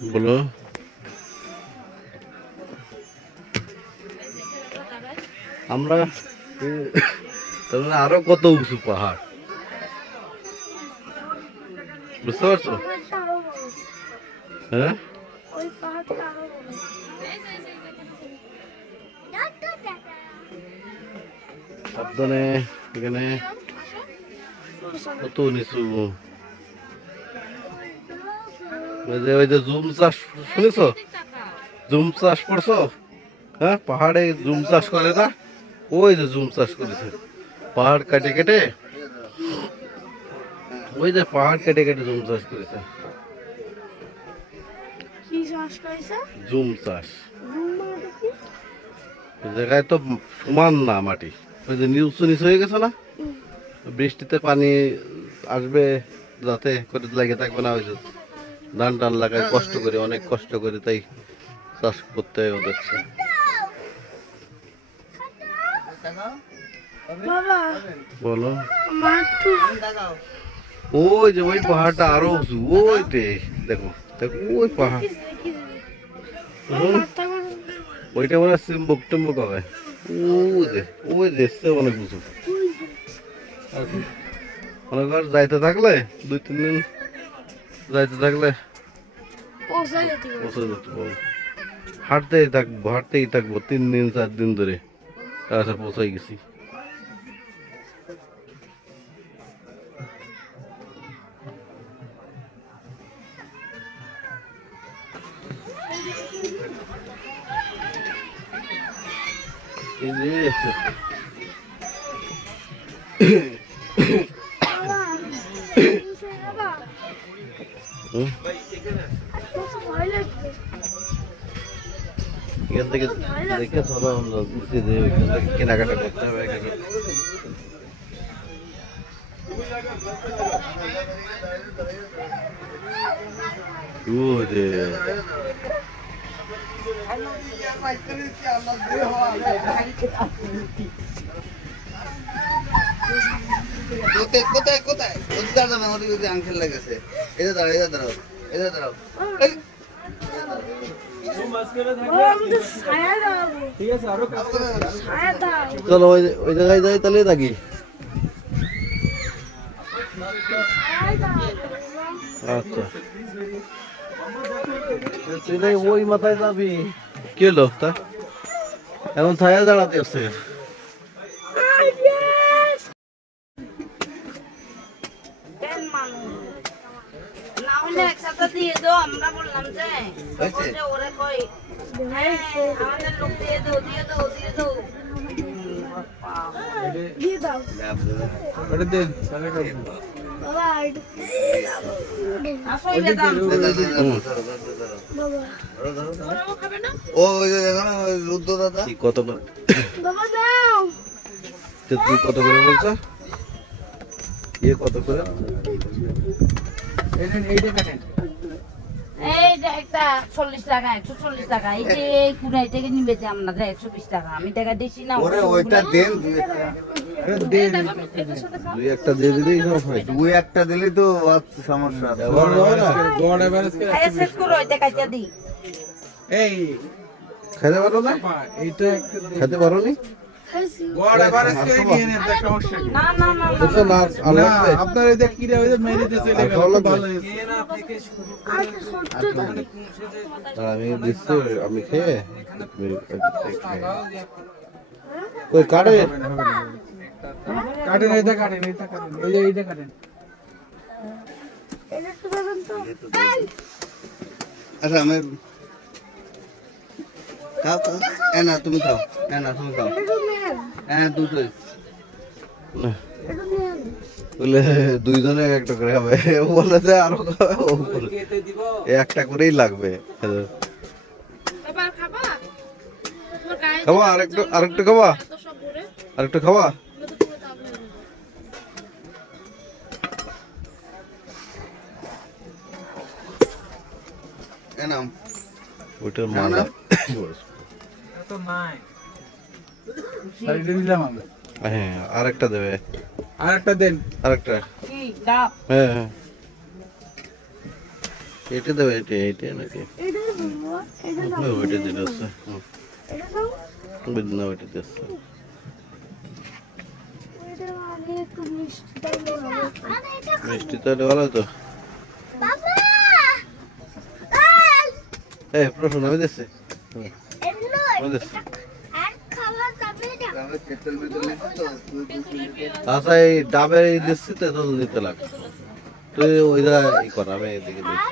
বলো। আমরা মানে আরও কত উঁচু পাহাড়? বুঝতে পারছ? হ্যাঁ? এখানে কত নিচু ওই যে ওই যে জুম চাষ শুনেছো? জুম চাষ করছ? হ্যাঁ পাহাড়ে জুম চাষ করে না? ওই যে জুম চাষ করেছে। পাহাড় কেটে কেটে ওই যে পাহাড় কেটে কেটে জুম চাষ করেছে। জুম চাষ। মানে জায়গায় তো সমান না মাটি। ওই যে নিউজ নিচ হয়ে গেছে না? বৃষ্টিতে পানি আসবে যাতে করে লাগে থাকবে না ওই যে। ধান টান লাগায় কষ্ট করে অনেক কষ্ট করে তাই চাষ করতে হয় বলো। ওই যে ওই পাহাড়টা আরও উঁচু ওই যে দেখো দেখো ওই পাহাড়। ওইটা মনে চিম্বক টিম্বক হবে। ওই যে ওই যে অনেক উঁচু। মনে কর যাইতে থাকলে দুই তিন দিন যাইতে থাকলে। পৌঁছে যেতে পারব হাঁটতেই থাকব। হাঁটতেই থাকব তিন দিন চার দিন ধরে। আচ্ছা পৌঁছাই গেছি যে বাবা, পৌঁছায় বাবা। হুম, কত ভয় লাগবে। এখান থেকে দেখে চলো আমরা বুঝছি যে ওইখান থেকে কেনাকাটা করতে হবে এখানে কোথায় কোথায় কোথায় কোথায় আঙ্কেল লেগেছে এটা দাঁড়াও এটা দাঁড়াও এটা দাঁড়াও। চলো ওই জায়গায় যাই, তাহলে থাকি। আচ্ছা। তুই ওই মাথায় যাবি কি হলো, তা? এখন ছায়া দাঁড়াতে আসছে। না একসাথে দিয়ে দাও আমরা বললাম যে হয়েছে? যে কই? হ্যাঁ, আমাদের লোক দিয়ে দাও দিয়ে দাও দিয়ে দাও। দিয়ে দাও। বাবা, এটা- আসো এটা দাম। দাঁড়াও, দাঁড়াও, দাঁড়াও, দাঁড়াও, দাঁড়াও, দাঁড়াও। বাবা, ও ওই দেখো না, রুদ্র দাদা? কত করে? বাবা দাও। তুই কত করে বলছ? ইয়ে কত করে? এই যে একটা চল্লিশ টাকা একশো চল্লিশ টাকা এই যে এই কুড়াই থেকে নিবে যে আপনাদের একশো বিশ টাকা আমি টাকা দিছি না ওরে ওইটা দেন দুই একটা। দিয়ে দিলেই সব হয়। দুই একটা দিলে তো সমস্যা শেষ করো ওইটা কাটিয়া দিই। খেতে পারো না? খেতে পারো নি আপনার কিরা মেরে দিয়েছে আমি দিচ্ছি আমি খেয়ে ওই কাটে। কাটেন এইটা কাটেন এইটা কাটেন এই যে এইটা কাটেন। এটা একটু দেবেন তো? আচ্ছা আমি খাও খাও। এ না তুমি খাও। এ না তুমি খাও। হ্যাঁ দুটোই। বলে দুইজনে একটা করে খাবে। বলে যে আরও একটা করেই লাগবে। খাবা? আরেকটু আরেকটু খাবা? আরেকটু খাবা? এ নাও। ওইটার না, মালা। না। তো নাই। আমরা। হ্যাঁ আরেকটা দেবে। দেন। আরেকটা। হ্যাঁ হ্যাঁ। এটা দেবে এটা নাকি? ওইটা দিতে না ওইটা এটা মিষ্টি মিষ্টি ভালো তো বাবা! এই প্রশ্ন আমি দিচ্ছি। আচ্ছা এই ডাবের এই দিচ্ছি তো তোর নিতে লাগে তুই ওই ই কর আমি এদিকে দিচ্ছি